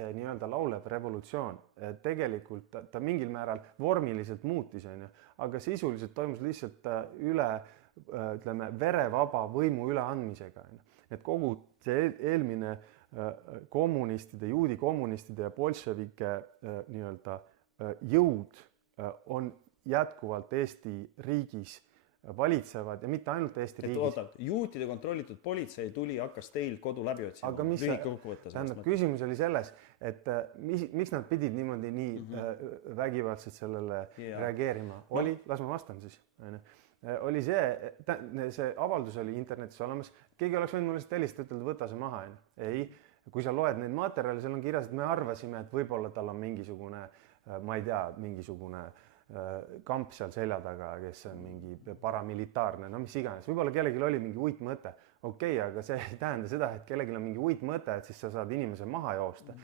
see nii-öelda laulev revolutsioon. Tegelikult ta mingil määral vormiliselt muutis, aga sisuliselt toimus lihtsalt ütleme, verevaba võimu üleandmisega. Et kogu see eelmine kommunistide, juudi kommunistide ja bolševike nii-öelda jõud on jätkuvalt Eesti riigis valitsevad ja mitte ainult Eesti riigis. Ootad, juutide kontrollitud politsei tuli, hakkas teil kodu läbi otsima. Aga mis küsimus oli selles, et miks nad pidid niimoodi vägivaldselt sellele reageerima? Las ma vastan siis. Oli see avaldus oli internetis olemas, keegi oleks võinud mulle lihtsalt helistada, ütelda, võta see maha. Ei, kui sa loed neid materjale, seal on kirjas, et me arvasime, et võib-olla tal on mingisugune, ma ei tea, mingisugune kamp seal selja taga, kes on mingi paramilitaarne, no mis iganes. Võib-olla kellelgi oli mingi uitmõte. Okei, aga see ei tähenda seda, et kellelgi on mingi uitmõte, et siis sa saad inimese maha joosta.